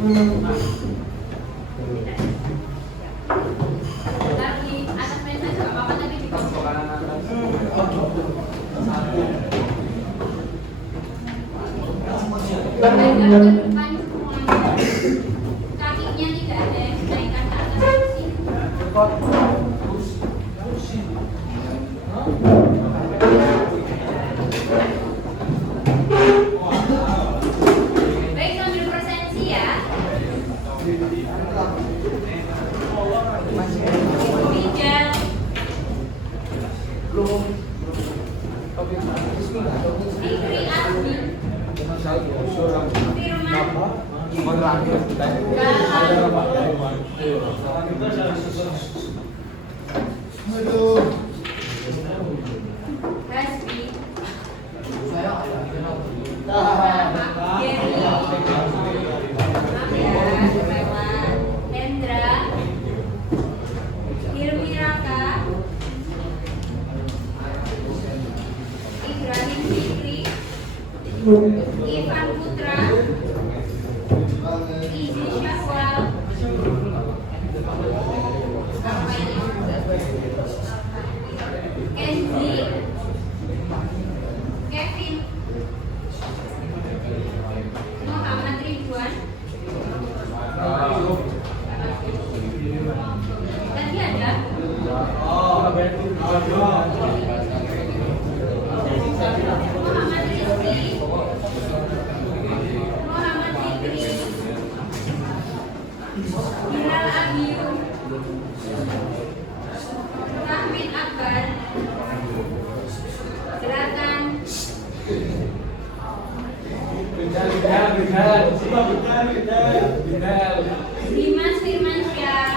Lagi atas meja juga apa-apa tadi di bawah. Agak ke depan semuanya. Kakinya tidak ada yang dinaikkan ke atas kursi. Baik, sambil presensi ya. Rijal. Fikri Asmi. Firman. Hasbi. Geri. Hendra. Hilmi Raka. Ibrahim Fikri. Ivan Putra. Izi Syahwal. Kenzi. Kevin. Muhammad Ridwan. Tadi ada Muhammad Rizki. Muhammad Fikri. Bilal Abiyu. Rahmin Akbar. Gerakan. Dimas Firmansyah.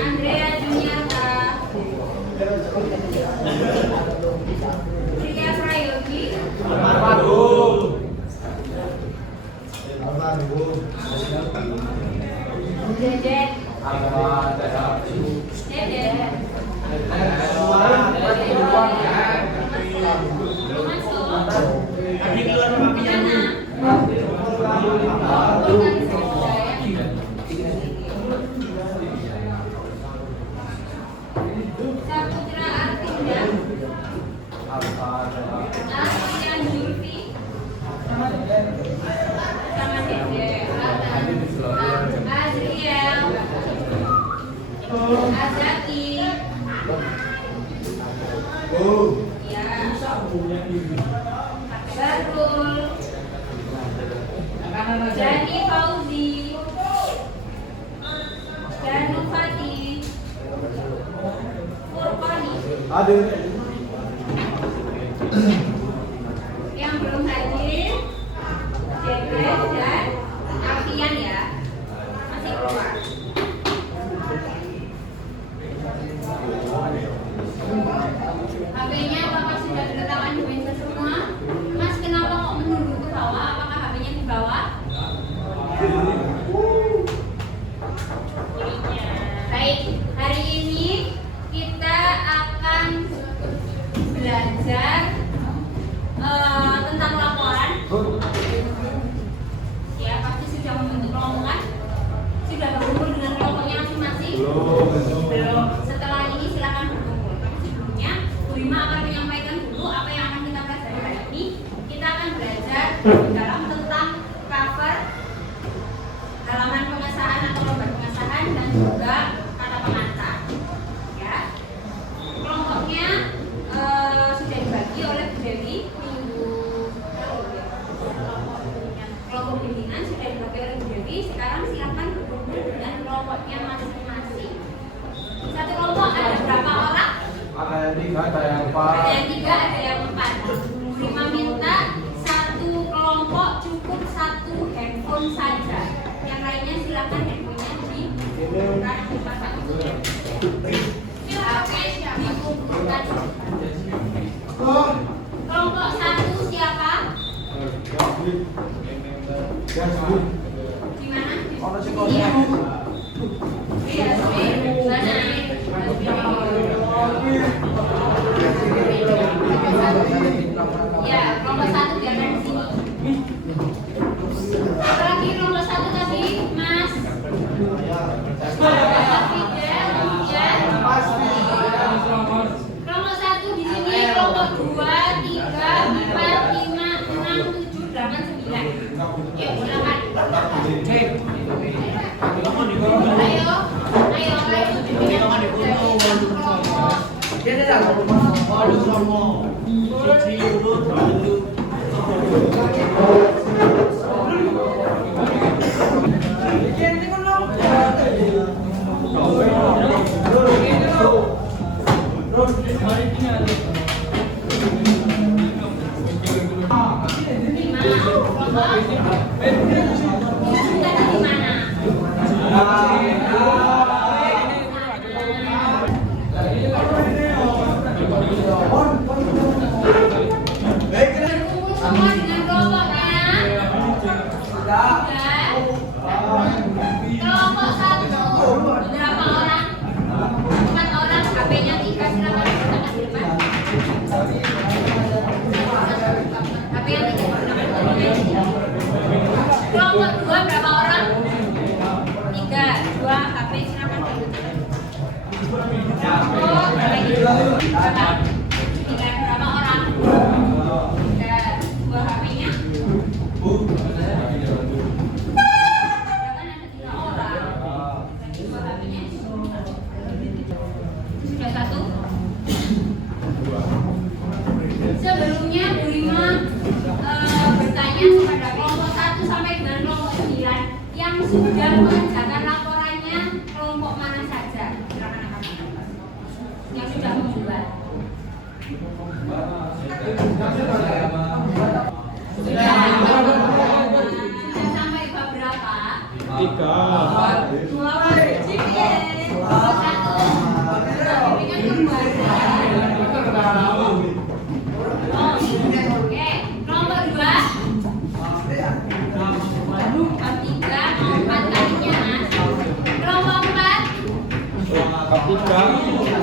Andrea Juniarta. Pria Prayogi. Dedet. Dedet. Saputra Artinda. Alfian Julfi. Sama Dede. Azriel. Azaki. Ya. Barul. Jani Fauzi. Danu Fatih. Furqani. Yang belum hadir Jebret dan Alfian ya, masih keluar. HP-nya apakah sudah diletakkan di meja semua? Mas, kenapa kok menunggu ke bawah? Apakah HP-nya di bawah? Baik, hari ini kita akan belajar tentang laporan. Ya, pasti sudah membentuk kelompok kan? Sudah berkumpul dengan kelompoknya masing-masing? Belum. Setelah ini silakan berkumpul. Tapi sebelumnya, Bu Rima akan menyampaikan dulu apa yang akan kita pelajari hari ini. Kita akan belajar dalam tentang cover, halaman pengesahan atau lembar pengesahan, dan juga kata pengantar. Ya, kelompoknya sudah dibagi oleh Bu Dewi minggu lalu ya. Kelompok bimbingan sudah dibagi oleh Bu Dewi. Sekarang silakan berkumpul dengan kelompoknya masing-masing. Satu kelompok ada berapa orang? Ada yang 3, ada yang 4. Ada yang 3, ada yang 4. Bu Rima minta satu kelompok cukup satu handphone saja. Yang lainnya silakan handphonenya dipasang dikumpulkan. Kelompok 1 siapa? Di mana? Iya, mana? Ya, kelompok 1 biarkan di sini. Berkumpul semua dengan kelompoknya. Sudah. Kelompok 1 berapa orang? 4 orang. HP-nya 3, silakan letakkan di depan. HP yang 3 silakan di depan. Kelompok 2 berapa orang? 3, 2 HP silakan di depan. Oh, lagi. Berapa orang? 2 HP-nya. Sudah 1. Sebelumnya Bu Rima bertanya kepada kelompok 1 sampai dengan kelompok 9 yang sudah mengerjakan laporannya kelompok mana saja? Silakan angkat. Yang sudah membuat. Sudah sampai bab berapa? 3. 2 wajib ya. 1. Diberikan gambaran. Oh, oke. Kelompok 2. Bab 3, 4 kalinya Mas. Kelompok 4. Bab 3.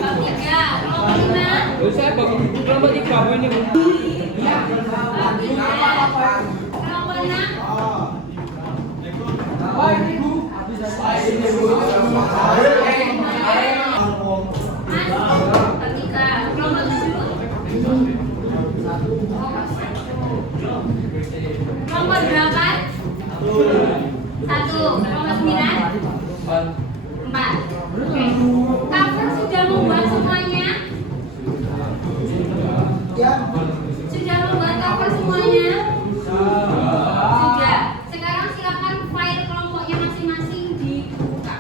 Bab 3. Kelompok 5. Saya kelompok 3 ini. Bab 3. Kelompok 6. Mas, bab 3. Kelompok 7. Kelompok 8. 1. Kelompok 9. 4. Oke. Cover sudah membuat semuanya? Sudah membuat cover semuanya? Sudah. Sekarang silakan file kelompoknya masing-masing dibuka.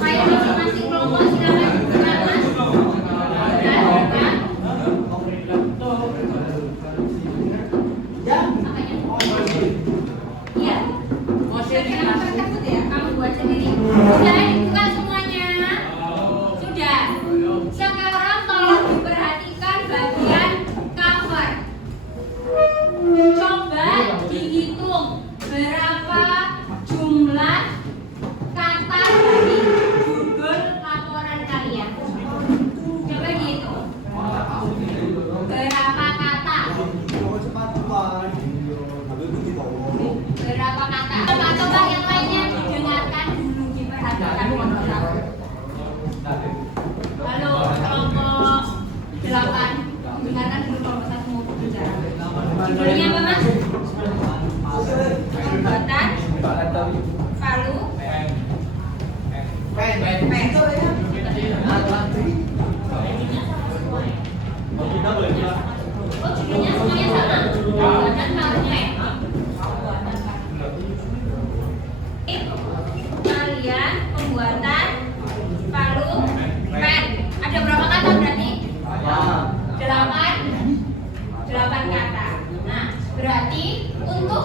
File masing-masing kelompok silakan dibuka, Mas. Sudah dibuka. Apanya? Iya. Kamu buat sendiri. Sudah dibuka semuanya? Sudah. Sekarang tolong diperhatikan bagian cover. Coba dihitung berapa jumlah kata dari judul laporan kalian. Coba dihitung. Berapa kata? Berapa kata? Coba yang lainnya didengarkan dulu, diperhatikan. Halo, kelompok 8. Dengarkan dulu kelompok 1 mau berbicara. Judulnya apa, Mas? Pembuatan palu Oh, judulnya semuanya sama. Pembuatan palu kalian pembuatan palu pen. Ada berapa kata berarti? 8 kata. Nah, berarti untuk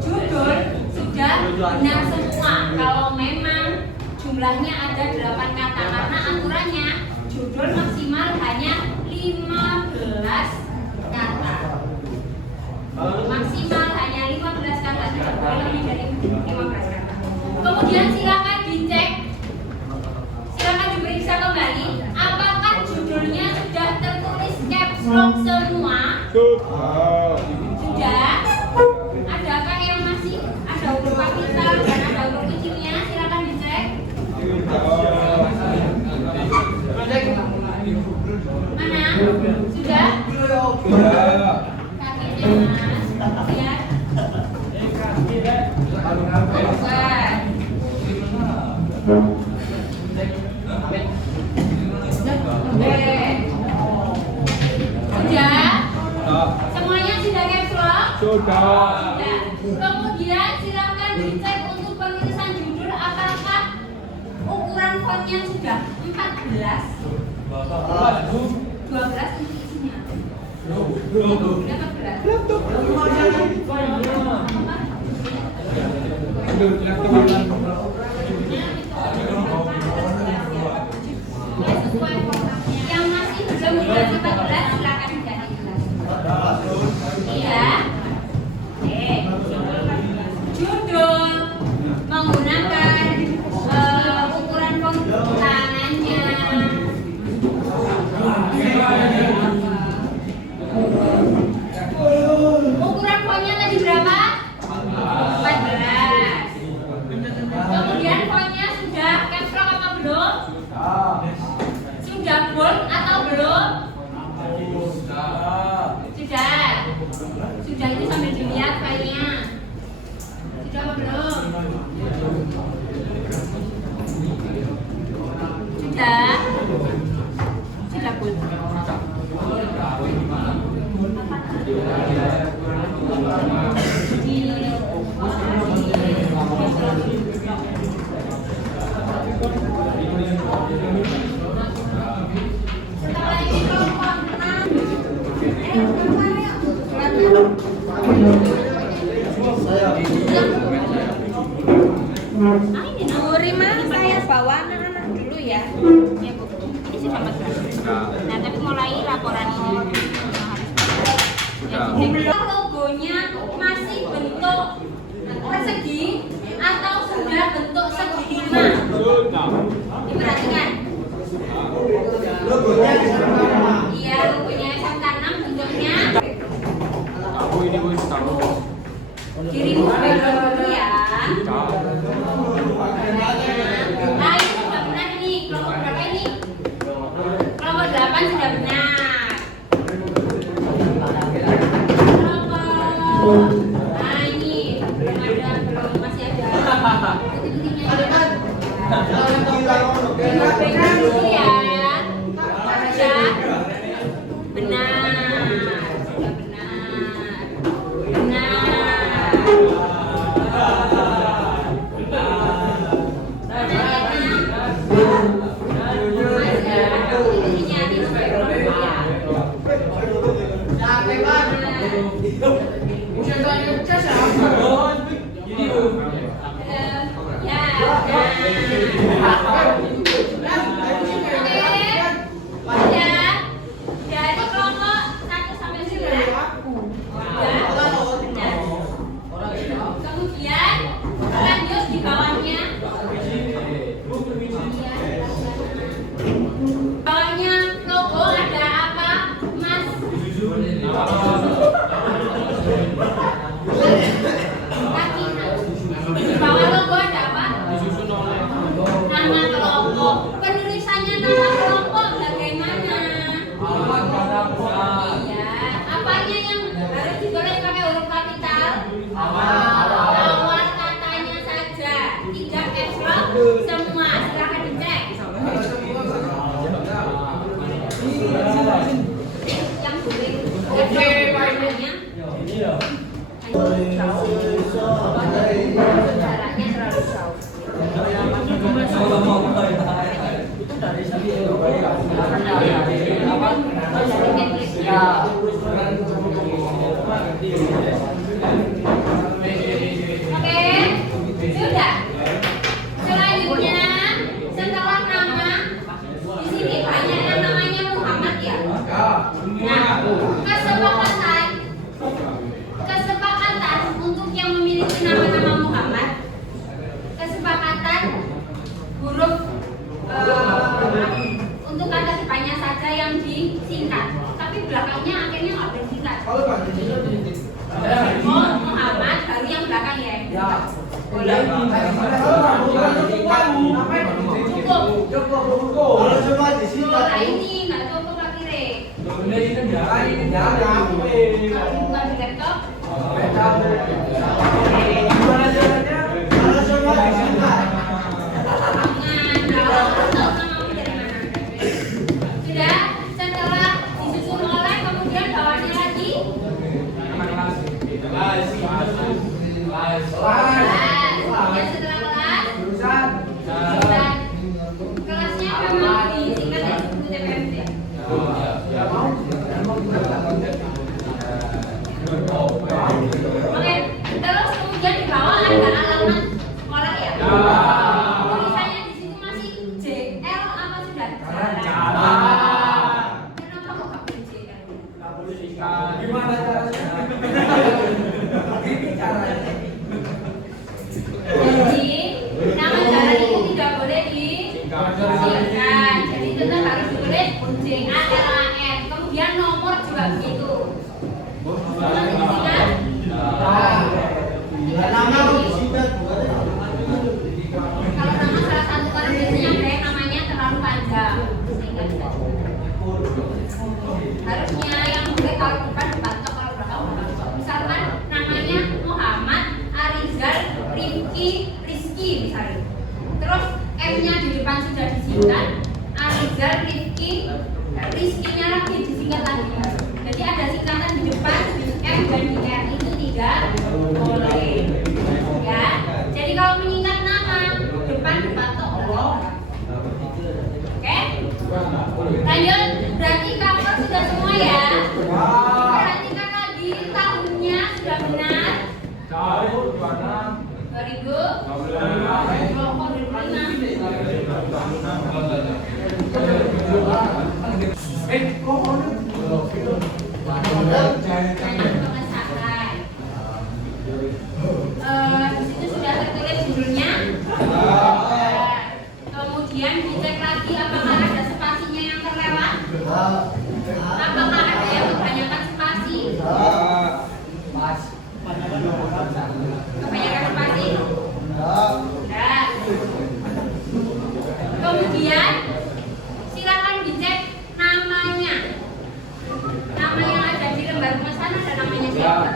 judul sudah benar semua. Kalau memang jumlahnya ada 8 kata, karena aturannya judul maksimal hanya 15 kata. Maksimal hanya 15 kata, tidak boleh lebih dari 15 kata. Kemudian silakan dicek, silakan diperiksa kembali apakah judulnya sudah tertulis caps lock semua. Sudah. Adakah yang masih ada huruf kapital dan ada huruf kecilnya? Silakan dicek. Mana? Sudah? Kagetnya Mas. Sudah. Sudah. Kemudian silakan dicek untuk penulisan judul apakah ukuran fontnya sudah 14, 12 untuk isinya. 14. Yang masih belum bulan 14 silakan menjadi jelas. Iya. Judul menggunakan ukuran font tangannya. Ukuran fontnya tadi berapa? 14. Kemudian fontnya sudah caps lock apa belum? Sudah bold atau belum? Sudah. Sudah itu sambil dilihat filenya. Sudah apa belum? Sudah. Sudah bold. Setelah ini kelompok 6. Bu Rima, saya bawa anak-anak dulu ya. Ya Bu, ini sudah 14. Nah tapi mulai laporan ini logonya masih bentuk persegi atau sudah bentuk segitiga? Sudah. Diperhatikan. Iya, logonya SMK6 bentuknya. Ini gue tahu. Kirim dulu ya. Nah ini sudah benar nih. Kelompok berapa ini? Kelompok 8 sudah benar. Nah ini belum ada, belum masih ada. Putih-putihnya. Benar dulu ya. Ya. Benar. Sudah benar. Benar. Dari kelompok 1 sampai 9. Kemudian lanjut di bawahnya. Bawahnya logo ada apa, Mas? Kaki. Di bawah logo ada apa? Nama kelompok. Penulisannya nama kelompok bagaimana? Iya. Apanya yang harus ditulis pakai huruf kapital? Awal katanya saja, tidak caps lock semua. Silakan dicek. Yang boleh caps lock namanya. Caranya terlalu jauh. Oke, sudah. Selanjutnya, setelah nama, di sini banyak yang namanya Muhammad ya. Nah, kesepakatan untuk yang memiliki nama-nama Muhammad, kesepakatan huruf untuk kata depannya saja yang disingkat, tapi belakangnya akhirnya nggak boleh disingkat. Oh, Muhammad baru yang belakang ya. Boleh. Cukup. Nah ini nggak cukup lagi Re. Kalau bukan di laptop. Sudah, setelah disusun oleh kemudian bawahnya lagi Gimana caranya? Gini caranya. Jadi nama jalan itu tidak boleh disingkat. Jadi tetap harus ditulis JALAN. Kemudian nomor juga begitu. Nanti disingkat. Kalau nama salah satu orang biasanya ada yang namanya terlalu panjang sehingga tidak cukup. Harusnya yang boleh kalau depan dibantok, kalau belakang dibantok. Misalkan namanya Muhammad Arizal Rizky misalnya. Terus M-nya di depan sudah disingkat, Arizal Rizky-nya lagi disingkat lagi. Jadi ada singkatan di depan M dan di R itu tidak boleh. Ya. Jadi kalau mengingat nama depan dibantok belakang. Oke? Lanjut, berarti cover sudah semua ya. Perhatikan lagi tahunnya sudah benar. 2000. Kelompok 2005. Di situ sudah tertulis judulnya. Kemudian dicek lagi apakah ada spasinya yang terlewat. Apakah ada yang kebanyakan spasi? Kebanyakan spasi? Enggak. Kemudian silakan dicek namanya. Nama yang ada di lembar pemesan ada namanya siapa?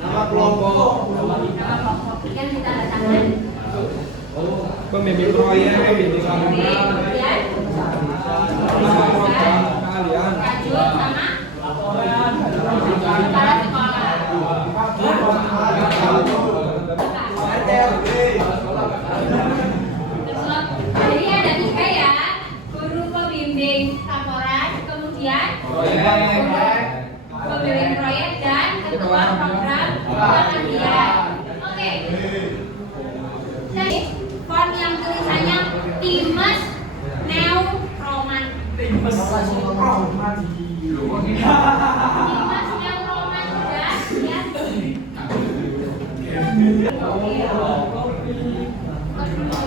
Nama kelompok. Nama kelompok. Kan kita ada tangan. Pembimbing proyek, pembimbing Kemudian kalian. Rajul sama kepala sekolah. Jadi ada 3 ya, guru pembimbing laporan, kemudian pembimbing proyek dan ketua program pengajian. Oke. Jadi font yang tulisannya Times New Roman. Times New Roman sudah ya.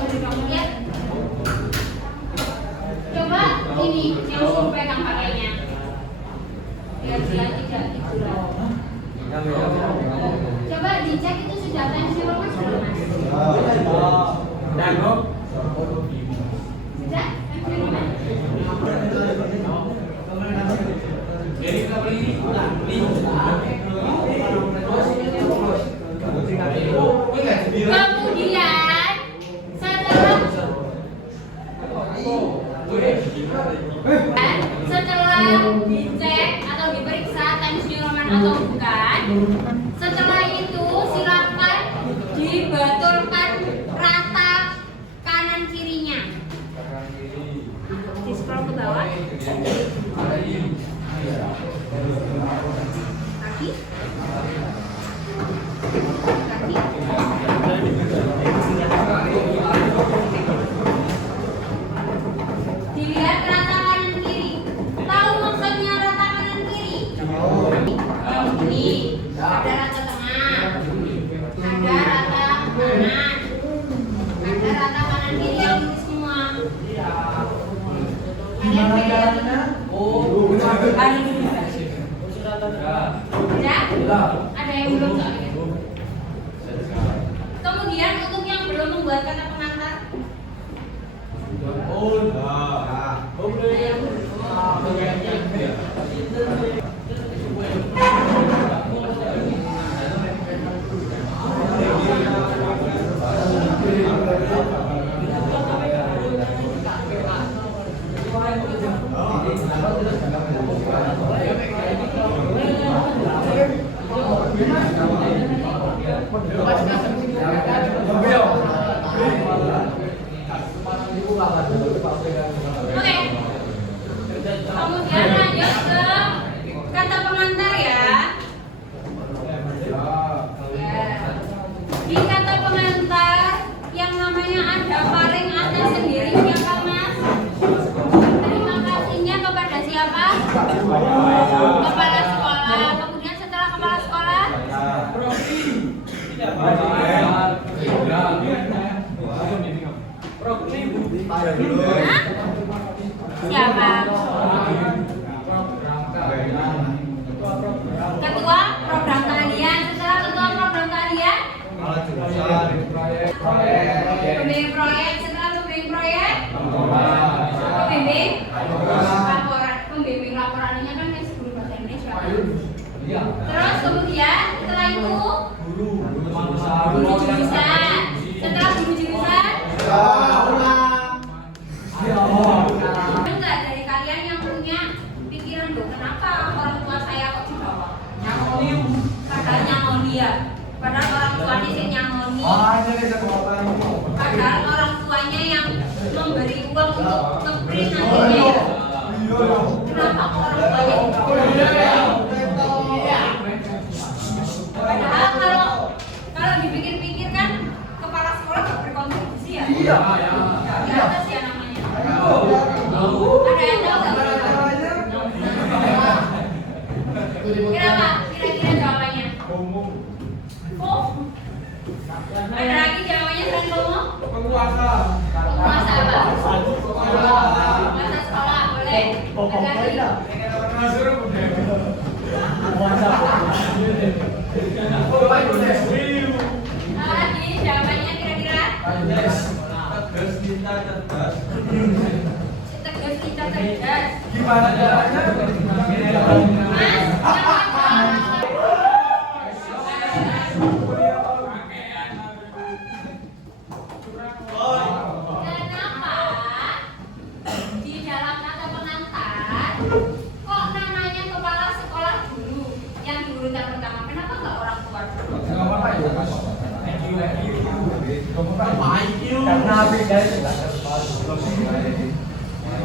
Kemudian coba ini yang suruh pegang pakainya biar dia tidak tiduran. Coba dicek itu sudah Times New Roman sudah mas? Sudah Times New Roman? Kemudian setelah dicek atau diperiksa Times New Roman atau bukan, setelah itu silakan dibetulkan rata kanan kirinya. Di scroll ke bawah. Kaki. Dilihat rata kanan kiri. Tahu maksudnya rata kanan kiri? Ini ada rata tengah, ada rata kanan, ada rata kanan kiri yang ini semua. Ada yang pegang? Ada yang belum soalnya. Kemudian untuk yang belum membuat kata pengantar. Oke. Kemudian lanjut ke kata pengantar ya. Di kata pengantar yang namanya ada paling atas sendiri siapa mas? Terima kasihnya kepada siapa? Kepala sekolah. Hah? Siapa? Ketua program kalian. Setelah ketua program kalian, pembimbing proyek. Setelah pembimbing proyek, pembimbing laporan. Pembimbing laporannya kan yang sebelum bahasa Indonesia. Terus kemudian setelah itu guru jurusan. Setelah guru jurusan, enggak dari kalian yang punya pikiran loh, kenapa orang tua saya kok dibawa nyangoni? Padahal nyangoni ya. Padahal orang tuanya sih nyangoni. Padahal orang tuanya yang memberi uang untuk ngeprint nantinya ya. Kenapa kok orang tuanya dibawa? Padahal kalau dipikir-pikir kan kepala sekolah nggak berkontribusi ya. Iya. Di atas ya namanya. Ada yang tahu nggak? Kenapa? Kira-kira jawabannya? Oh. Ada lagi jawabannya selain ngomong? Penguasa apa? Penguasa sekolah boleh. Ada lagi jawabannya kira-kira? Tegas kita cerdas. Gimana caranya? Mas, kenapa di dalam kata pengantar kok namanya kepala sekolah dulu yang diurutan pertama? Kenapa nggak orang tua dulu? Karena beda itu.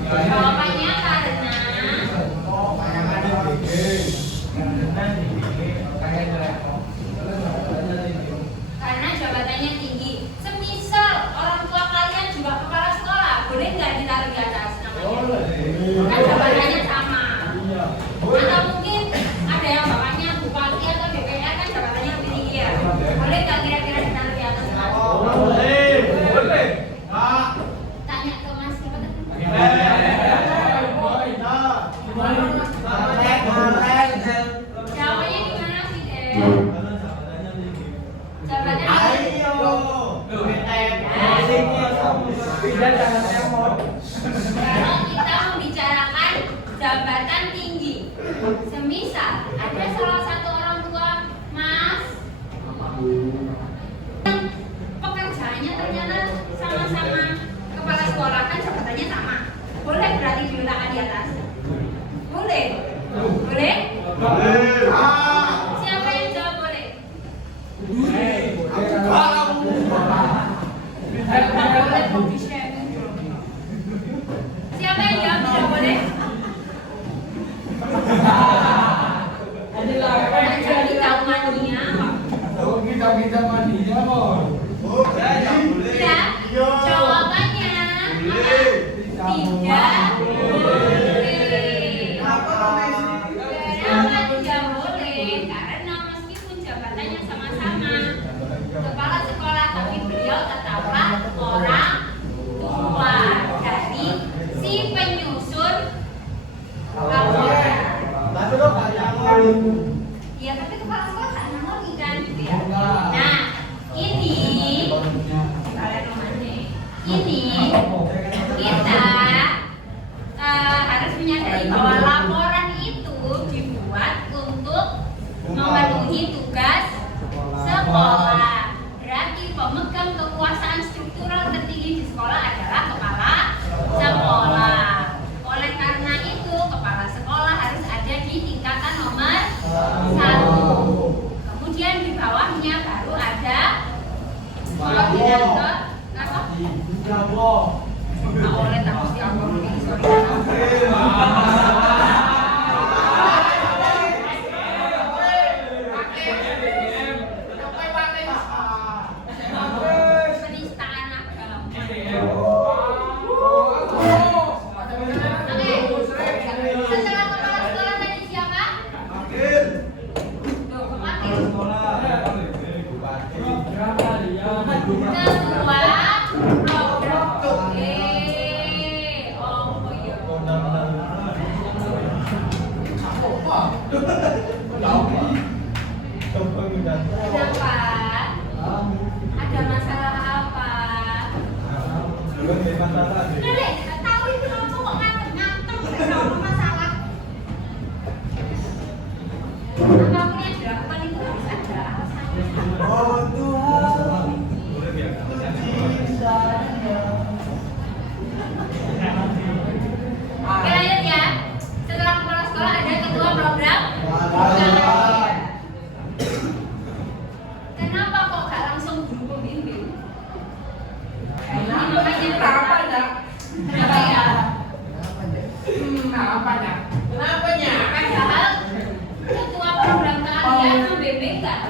Jawabannya karena jabatannya tinggi. Semisal orang tua kalian juga kepala sekolah, boleh nggak ditaruh di atas namanya? Kan jabatannya sama. Atau mungkin ada yang bapaknya bupati atau DPR kan jabatannya lebih tinggi ya. Boleh nggak kira-kira ditaruh di atas namanya? Boleh. Tanya ke Mas siapa tadi? Jawabannya gimana sih, Den? Jabatannya kalau kita membicarakan jabatan tinggi, semisal ada salah satu orang tua Mas yang pekerjaannya ternyata sama-sama kepala sekolah, kan jabatannya sama, boleh berarti diletakkan di atas? Boleh? Boleh? Siapa yang jawab boleh? Boleh di-share. Siapa yang jawab tidak boleh? Jadi tahu mandinya. Kita mandinya mau. Tidak. Jawabannya tidak boleh. Kenapa tidak boleh? Karena meskipun jabatannya sama-sama kepala sekolah, tapi beliau tetaplah orang tua dari si penyusun laporan. Ya tapi kepala sekolah tak ngomongin kan gitu ya. Nah ini kalian nomornya ini kita harus menyadari bahwa laporan itu dibuat untuk memenuhi tugas sekolah. Berarti pemegang kekuasaan struktural tertinggi di sekolah adalah kepala sekolah. Oleh karena itu kepala sekolah harus ada di tingkatan nomor 1. Kemudian di bawahnya baru ada koordinator apa? Nggak boleh takut diampun ini penistaan agama. Setelah kepala sekolah tadi siapa? Loh, wakil. Ketua program. Kenapa? Ada masalah apa? Udah deh, nggak tahu itu kamu kok nganteng, nggak tahu masalah. Apapun yang dilakukan itu harus ada alasannya. Oke, lanjut ya. Setelah kepala sekolah ada ketua program. Kenapa kok gak langsung guru pembimbing? Kenapa ya? Padahal ketua program kalian membimbing nggak?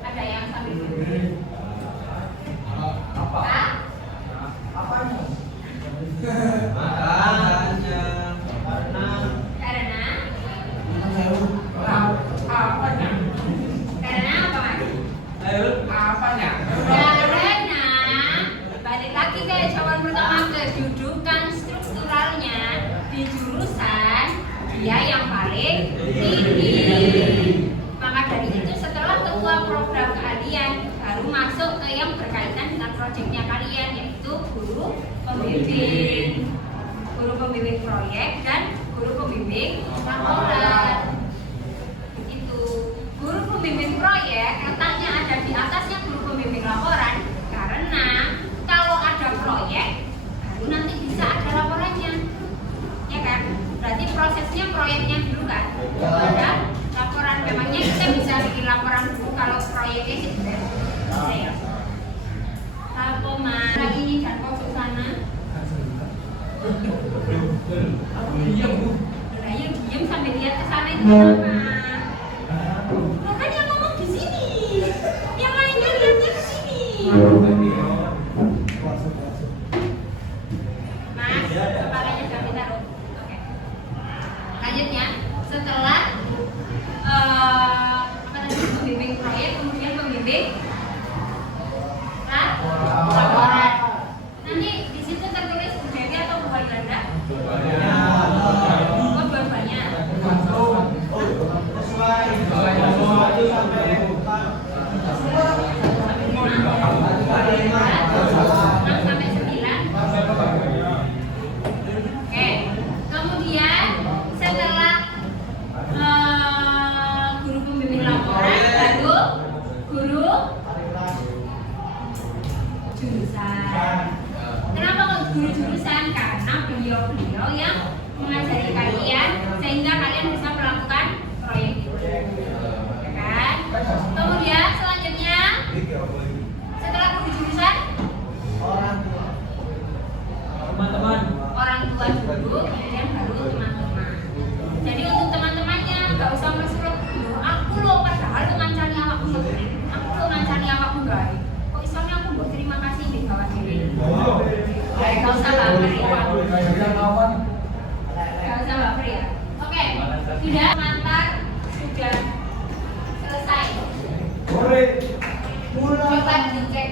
Ada yang sambil bimbing? Hah? Karena apa mas? Karena balik lagi ke jawaban pertama, kedudukan strukturalnya di jurusan dia yang paling tinggi. Maka dari itu setelah ketua program kalian baru masuk ke yang berkaitan dengan proyeknya kalian, yaitu guru pembimbing proyek dan guru pembimbing laporan. Itu guru pembimbing proyek letaknya ada di atasnya guru pembimbing laporan, karena kalau ada proyek baru nanti bisa ada laporannya, ya kan? Berarti prosesnya proyeknya dulu kan, baru ada laporan. Memangnya kita bisa bikin laporan dulu kalau proyeknya sih bisa ya? Apa mas ini dan kau ke sana? Yang diam sambil lihat ke sana itu kenapa? Loh kan yang ngomong di sini, yang lainnya lihatnya ke sini. Mas, kepalanya jangan ditaruh. Oke. Lanjutnya, setelah pembimbing proyek, kemudian pembimbing laporan. Nanti di situ tertulis Bu Dewi atau Bu Walanda? Oh, dua-duanya. Sampai 9. Oke. Kemudian setelah guru pembimbing laporan, baru guru jurusan. Kenapa kok guru jurusan? Karena beliau yang mengajari kalian sehingga kalian bisa melakukan proyek itu, ya kan? Kemudian selanjutnya setelah guru jurusan, orang tua dulu, kemudian baru teman-teman. Jadi untuk teman-temannya nggak usah mersuruh dulu. Aku loh padahal tuh ngancani awakmu sendiri. Aku tuh ngancani awakmu guys. Kok isomnya aku berterima kasih di bawah diri. Gak usah baper ya. Gak usah baper ya. Oke, sudah mantar, sudah selesai. Coba dicek.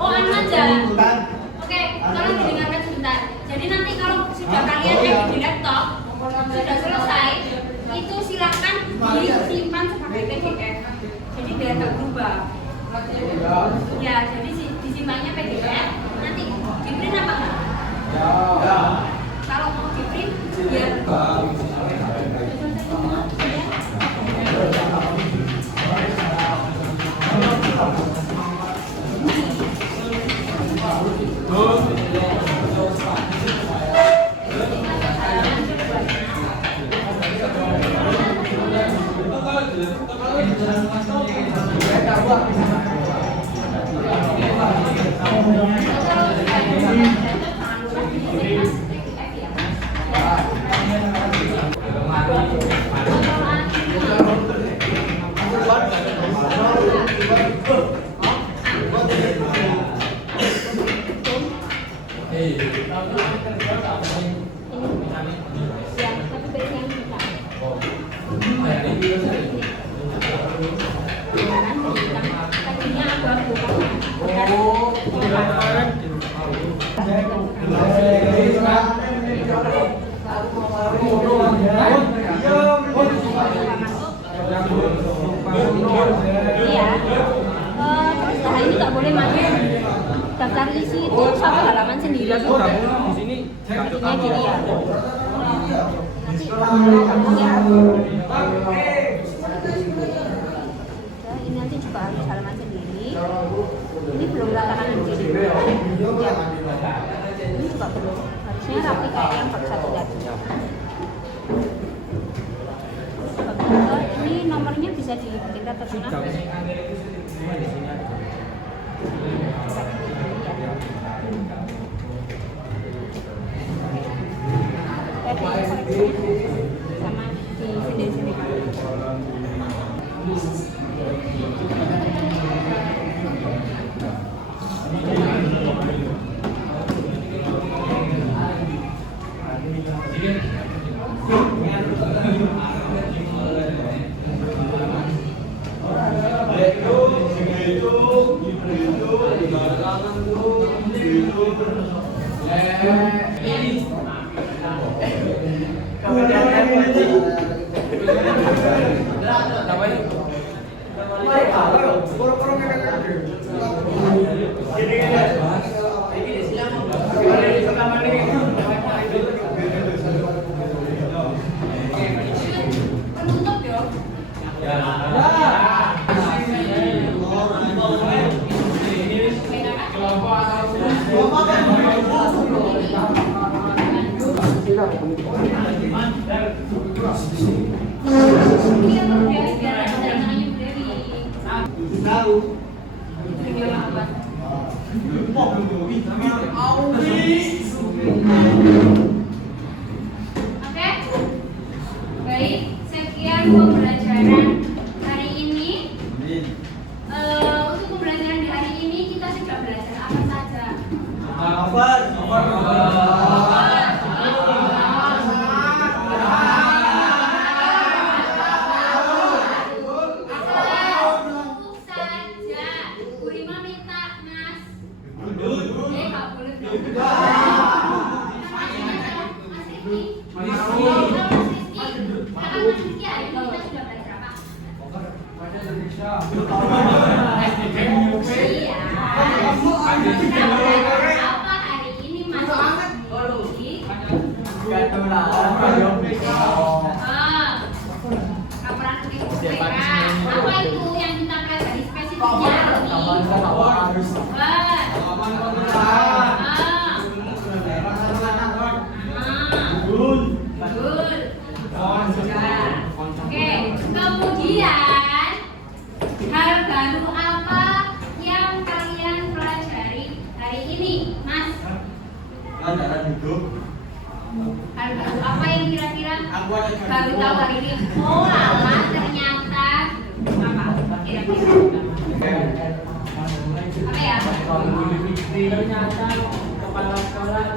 Oh, anu aja. Oke, tolong didengarkan sebentar. Jadi nanti kalau sudah kalian di laptop sudah selesai, itu silakan disimpan sebagai PDF. Jadi biar nggak berubah. Ya, jadi disimpannya PDF. Nanti di print apa enggak? Ya. Kalau mau di print biar Siap, tapi beda yang kita. Iya. Terus hari ini nggak boleh masuk. Daftar isi itu satu halaman sendiri. Aku gabung di sini. Bentuknya gini ya. Nanti gabung ya. Ini nanti juga harus halaman sendiri. Ini belum ratakan begini. Ya. Ini juga belum. Harusnya rapi kayak yang bab 1 tadi. Ini nomornya bisa kita terima. Sama di sini. Penutup yo. Oke, baik. Sekian pembelajaran hari ini. Untuk pembelajaran di hari ini kita sudah belajar apa saja? Cukup saja. Kurima minta Mas. Nggak boleh dong. Namanya adalah Mas Rifki. Mas Rifki. Kakak Mas Rifki hari ini kita sudah belajar apa? Iya. Kita belajar apa hari ini Mas Rifki? Laporan UTK. Apa itu yang kita pelajari spesifiknya hari ini? Oke, kemudian hal baru apa yang kalian pelajari hari ini, Mas? Hal baru apa yang kira-kira baru tahu hari ini? Oh, alah, ternyata apa? Kira-kira apa ya? Ternyata kepala sekolah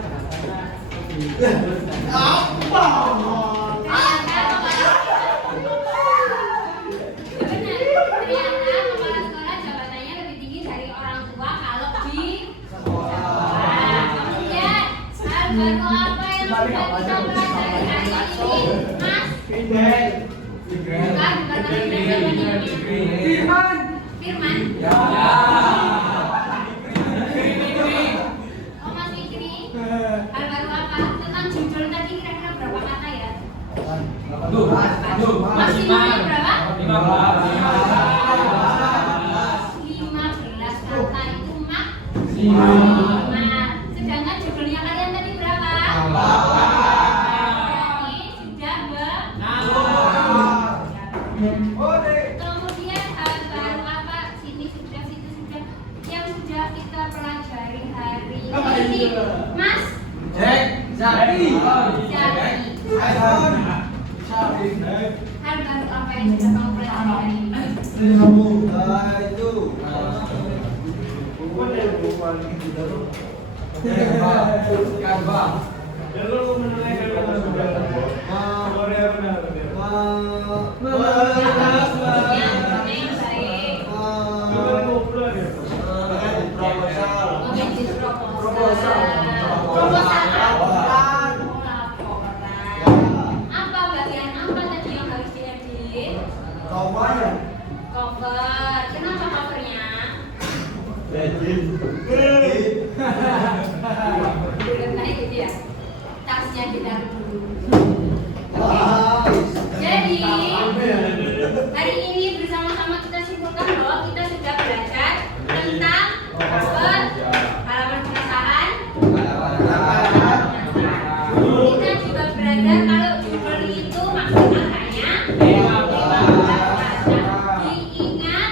Ternyata kepala sekolah jabatannya lebih tinggi dari orang tua kalau di sekolah. Kemudian hal baru apa yang sudah kita pelajari hari ini, Mas? Bukan Firman. Firman. Ya. Oh, Mas Fikri. Hal baru apa? Tentang judul tadi kira-kira berapa kata ya? Maksimalnya berapa? 15 kata itu maksimal. Sedangkan judulnya kalian tadi berapa? Berarti sudah Kemudian hal baru apa? Sini sudah, situ sudah. Yang sudah kita pelajari hari ini, Mas? Zaki. Hal baru apa yang sudah kamu pelajari hari ini? Yang baik. Proposal. kenapa covernya? Nah itu dia. Tasnya ditaruh dulu. Jadi hari ini bersama-sama kita simpulkan bahwa kita sudah belajar tentang cover, halaman pengesahan. Kita juga belajar kalau judul itu maksimal hanya 15 baca. Diingat.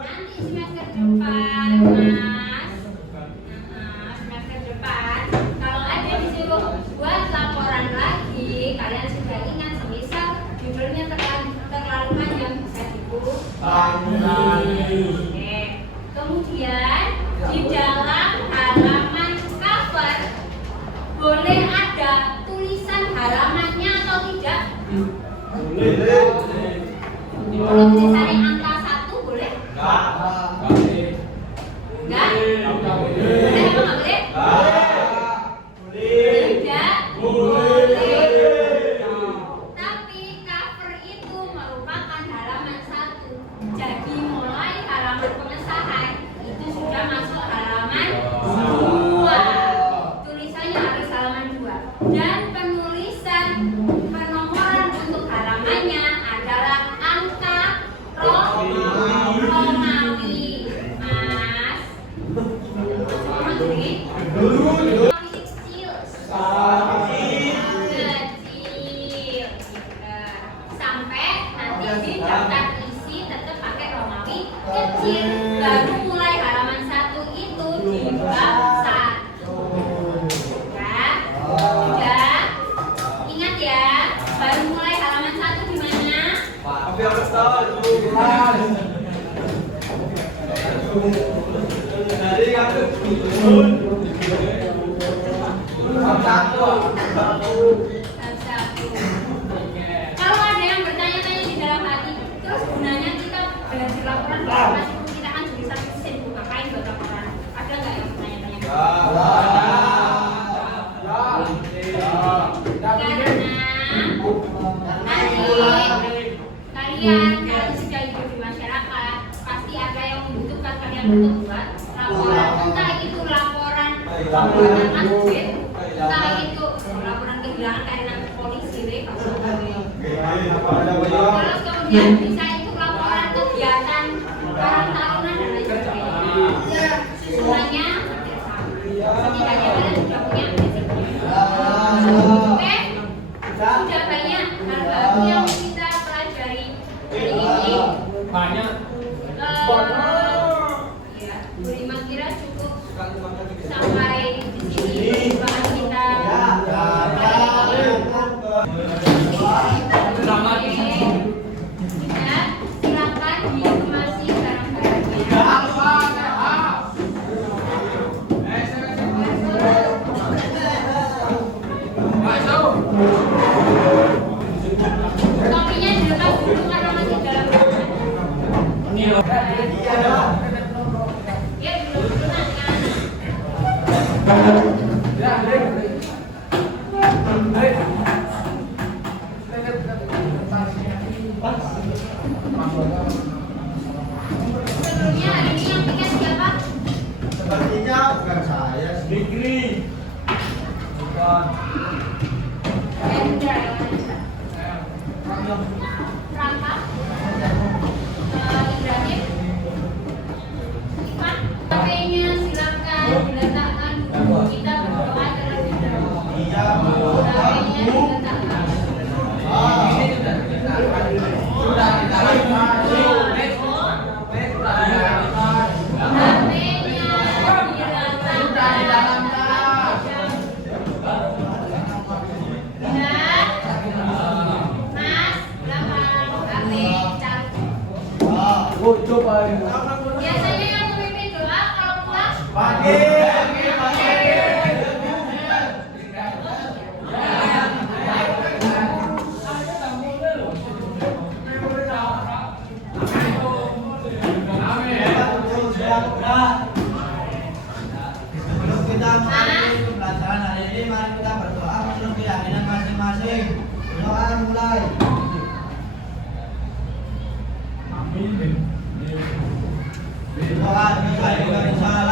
Nanti semester depan, Mas. Semester depan kalau ada disuruh buat laporan lagi, kalian sudah ingat semisal judulnya terlalu panjang bisa dikurangi. Oke. Kemudian di dalam halaman cover boleh ada tulisan halamannya atau tidak? Kalau tulisannya angka 1 boleh? Enggak? Boleh apa nggak boleh? Tidak boleh. Tapi cover itu merupakan halaman 1. Jadi mulai halaman pengesahan itu sudah masuk halaman 2. Tulisannya harus halaman 2. Dan penulisan penomoran untuk halamannya adalah angka Romawi. Mas. Romawi. Kecil. Kecil. Sampai nanti di daftar isi tetap pakai Romawi kecil. Baru mulai halaman 1 itu di bab 1. Ya. Sudah. Ingat ya, baru mulai halaman 1 di mana? Bab 1. Kalau ada yang bertanya-tanya di dalam hati, terus gunanya kita belajar laporan meskipun kita kan jurusan mesin, ngapain buat laporan? Ada nggak yang bertanya-tanya? Karena nanti kalian kalau sudah hidup di masyarakat pasti ada yang membutuhkan kalian untuk buat laporan, entah itu laporan pembuatan masjid, entah itu laporan kehilangan karena polisi, terus kemudian bisa itu laporan kegiatan orang tahunan dan lain sebagainya. Susunannya hampir sama. Setidaknya kalian sudah punya basicnya. Oke? Sudah banyak hal baru yang kita pelajari hari ini. Banyak. Ya, Bu Rima kira cukup sampai di sini bahan kita. Selamat. Ya, silakan dikemasi barang-barangnya. Kopinya dilepas dulu karena masih dalam ruangan. Ya, dulu sebelumnya hari ini yang piket siapa? Sepertinya bukan saya, Fikri. Bukan. Hendra yang mana? Rangka? Ibrahim? Ivan? HP-nya silakan diletakkan dulu. Kita berdoa terlebih dahulu. iya, HP-nya diletakkan. Biasanya yang memimpin doa kalau pulang Sebelum kita mulai pembelajaran hari ini, mari kita berdoa menurut keyakinan masing-masing. Doa mulai. Doa kita Indonesia